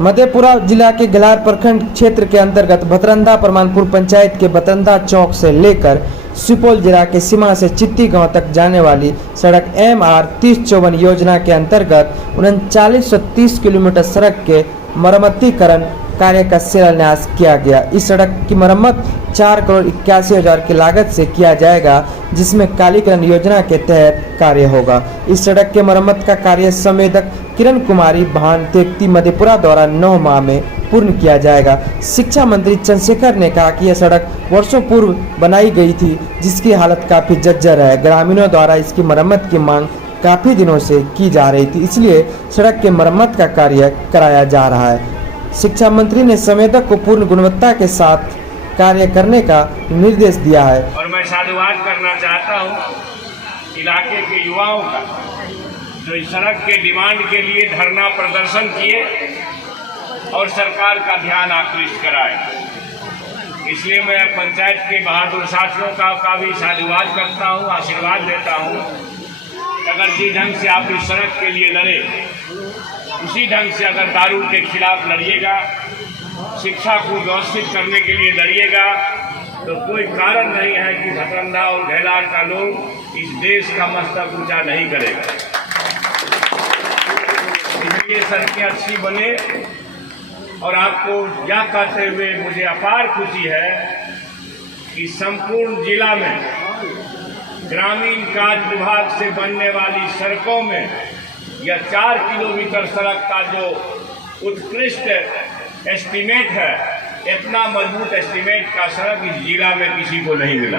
मधेपुरा जिला के गलार प्रखंड क्षेत्र के अंतर्गत भतरंदा परमानपुर पंचायत के भतरंदा चौक से लेकर सुपौल जिला के सीमा से चित्ती गांव तक जाने वाली सड़क MR 3054 योजना के अंतर्गत 3930 किलोमीटर सड़क के मरम्मतीकरण कार्य का शिलान्यास किया गया। इस सड़क की मरम्मत 4,81,00,000 की लागत से किया जाएगा, जिसमें कालीकरण योजना के तहत कार्य होगा। इस सड़क के मरम्मत का कार्य संवेदक किरण कुमारी भान तेगती मधेपुरा द्वारा 9 माह में पूर्ण किया जाएगा। शिक्षा मंत्री चंद्रशेखर ने कहा कि यह सड़क वर्षों पूर्व बनाई गई थी, जिसकी हालत काफी जर्जर है। ग्रामीणों द्वारा इसकी मरम्मत की मांग काफी दिनों से की जा रही थी, इसलिए सड़क के मरम्मत का कार्य कराया जा रहा है। शिक्षा मंत्री ने संवेदक को पूर्ण गुणवत्ता के साथ कार्य करने का निर्देश दिया है। और मैं साधुवाद करना चाहता हूँ इलाके के युवाओं का, जो इस सड़क के डिमांड के लिए धरना प्रदर्शन किए और सरकार का ध्यान आकृष्ट कराए। इसलिए मैं पंचायत के बहादुर साथियों का भी साधुवाद करता हूँ, आशीर्वाद देता हूँ। अगर जिस ढंग से आप इस सड़क के लिए लड़े, उसी ढंग से अगर दारू के खिलाफ लड़िएगा, शिक्षा को व्यवस्थित करने के लिए लड़िएगा, तो कोई कारण नहीं है कि भतरंदा और घेलार का लोग इस देश का मस्तक ऊंचा नहीं करेगा। इसलिए सड़कें अच्छी बने। और आपको यह कहते हुए मुझे अपार खुशी है कि संपूर्ण जिला में ग्रामीण कार्य विभाग से बनने वाली सड़कों में यह 4 किलोमीटर सड़क का जो उत्कृष्ट एस्टीमेट है, इतना मजबूत एस्टीमेट का सड़क इस जिला में किसी को नहीं मिला।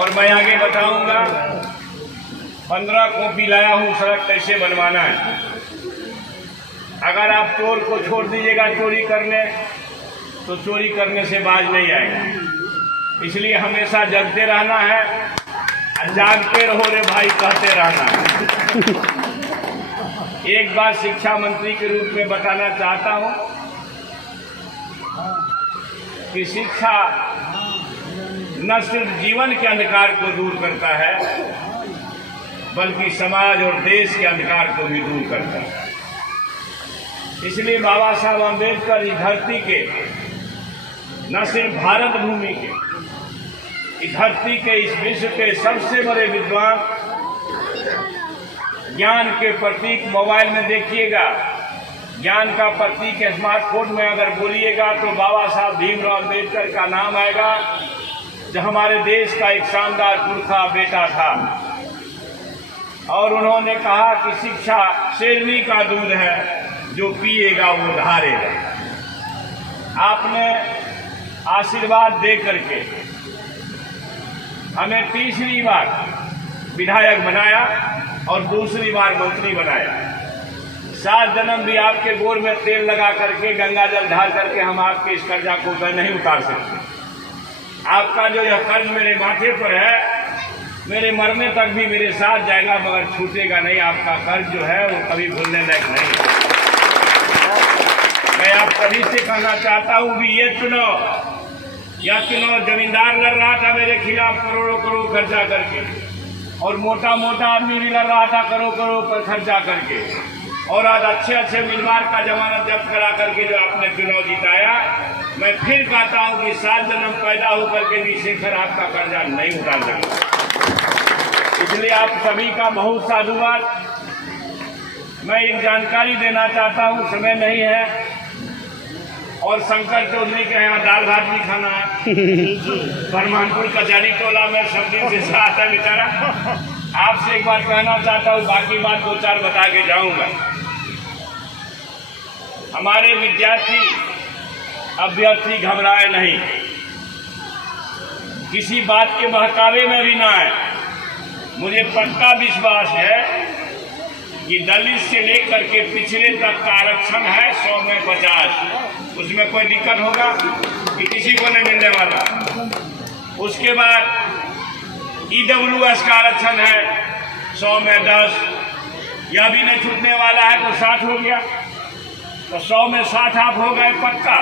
और मैं आगे बताऊंगा, 15 कॉपी लाया हूं सड़क कैसे बनवाना है। अगर आप चोर को छोड़ दीजिएगा चोरी करने, तो चोरी करने से बाज नहीं आएगा। इसलिए हमेशा जगते रहना है, जागते रहो रे भाई कहते रहना है। एक बात शिक्षा मंत्री के रूप में बताना चाहता हूं कि शिक्षा न सिर्फ जीवन के अंधकार को दूर करता है, बल्कि समाज और देश के अंधकार को भी दूर करता है। इसलिए बाबा साहब अम्बेडकर इस धरती के, न सिर्फ भारत भूमि के, इस धरती के, इस विश्व के सबसे बड़े विद्वान, ज्ञान के प्रतीक मोबाइल में देखिएगा, ज्ञान का प्रतीक स्मार्टफोन में अगर बोलिएगा तो बाबा साहब भीमराव अम्बेडकर का नाम आएगा, जो हमारे देश का एक शानदार पुरखा बेटा था। और उन्होंने कहा कि शिक्षा शेरनी का दूध है, जो पिएगा वो धारेगा। आपने आशीर्वाद दे करके हमें तीसरी बार विधायक बनाया और दूसरी बार मंत्री बनाया। 7 जन्म भी आपके गोर में तेल लगा करके, गंगा जल ढाल करके हम आपके इस कर्जा को नहीं उतार सकते। आपका जो यह कर्ज मेरे माथे पर है, मेरे मरने तक भी मेरे साथ जाएगा, मगर छूटेगा नहीं। आपका कर्ज जो है वो कभी भूलने लायक नहीं है। मैं आप सभी से कहना चाहता हूँ भी ये यह चुनाव जमींदार लड़ रहा था मेरे खिलाफ करोड़ों करोड़ खर्चा करके, और मोटा आदमी भी लड़ रहा था करोड़ों पर खर्चा करके, और आज अच्छे उम्मीदवार का जमानत जब्त करा करके जो आपने चुनाव जिताया। मैं फिर कहता हूँ कि 7 जन्म पैदा होकर के भी शेखर आपका कर्जा नहीं उतार सकता। इसलिए आप सभी का बहुत साधुवाद। मैं एक जानकारी देना चाहता हूँ, समय नहीं है, और शंकर चौधरी के यहाँ दाल भात भी खाना है। परमानपुर कचहरी टोला में सब दिन से साथ है बेचारा। आपसे एक बात कहना चाहता हूँ, बाकी बात 2-4 बता के जाऊंगा। हमारे विद्यार्थी अभ्यर्थी घबराए नहीं, किसी बात के बहकावे में भी ना आए। मुझे पक्का विश्वास है कि दलित से लेकर के पिछड़े तक का आरक्षण है 100 में 50, उसमें कोई दिक्कत होगा कि किसी को नहीं मिलने वाला। उसके बाद EWS का आरक्षण है 100 में 10, यह भी नहीं छूटने वाला है, तो 60 हो गया, तो 100 में 60 आप हो गए पक्का।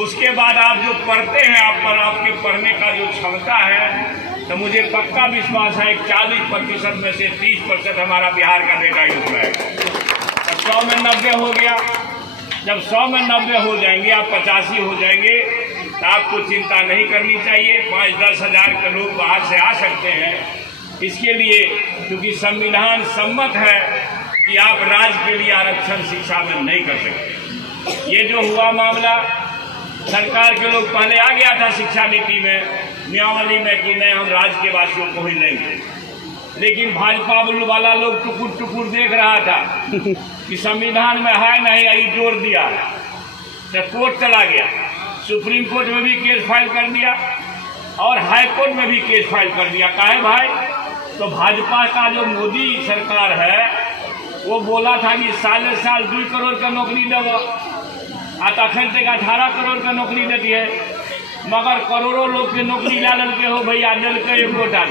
उसके बाद आप जो पढ़ते हैं, आप पर आपके पढ़ने का जो क्षमता है, तो मुझे पक्का विश्वास है 40% में से 30% हमारा बिहार का बेटा ही उसमें है। 100 में 90 हो गया। जब 100 में 90 हो जाएंगे, आप 85 हो जाएंगे, तो आपको चिंता नहीं करनी चाहिए। 5-10 हज़ार के लोग बाहर से आ सकते हैं। इसके लिए क्योंकि संविधान सम्मत है कि आप राज्य के लिए आरक्षण शिक्षा में नहीं कर सकते। ये जो हुआ मामला, सरकार के लोग पहले आ गया था शिक्षा नीति में, नियमावली में कि नहीं हम राज्य के वासियों को ही लेंगे, लेकिन भाजपा वाला लोग टुकुर टुकुर देख रहा था कि संविधान में है नहीं, यही जोर दिया तो कोर्ट चला गया। सुप्रीम कोर्ट में भी केस फाइल कर दिया और हाई कोर्ट में भी केस फाइल कर दिया। काहे भाई? तो भाजपा का जो मोदी सरकार है वो बोला था कि साल 2 करोड़ का नौकरी देगा, अखन तक 18 करोड़ का नौकरी देती है, मगर करोड़ों लोग के नौकरी ला ललके हो भैया, दिलके एक गोटा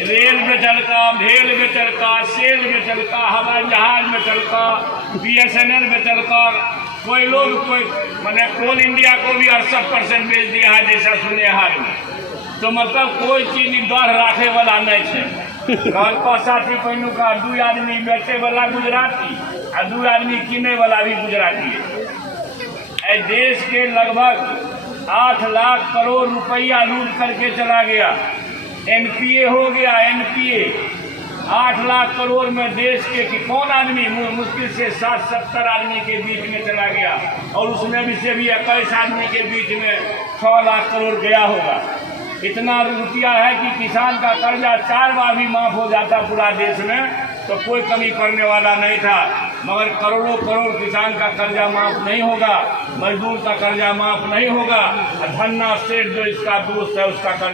रेल में चलका, भेल में चलका, सेल में चलका, हवाई जहाज में चलका, BSNL में चलका, कोई लोग कोई मैंने कोल इंडिया को भी 68% बेच दिया है जैसा सुने हाल में। तो मतलब कोई चीज दर रखे वाला नहीं है। साथी पहनू का 2 आदमी बेचे वाला गुजराती और 2 आदमी किने वाला भी गुजराती है। देश के लगभग 8 लाख करोड़ रुपया लूट करके चला गया। NPA हो गया, NPA 8 लाख करोड़ में देश के कि कौन आदमी मुश्किल से 60-70 आदमी के बीच में चला गया, और उसमें भी से भी 21 आदमी के बीच में 6 लाख करोड़ गया होगा। इतना रुपया है कि किसान का कर्जा 4 बार भी माफ हो जाता पूरा देश में तो कोई कमी करने वाला नहीं था। मगर करोड़ों करोड़ किसान का कर्जा माफ नहीं होगा, मजदूर का कर्जा माफ नहीं होगा, धन्ना सेठ जो इसका दोस्त है उसका कर्जा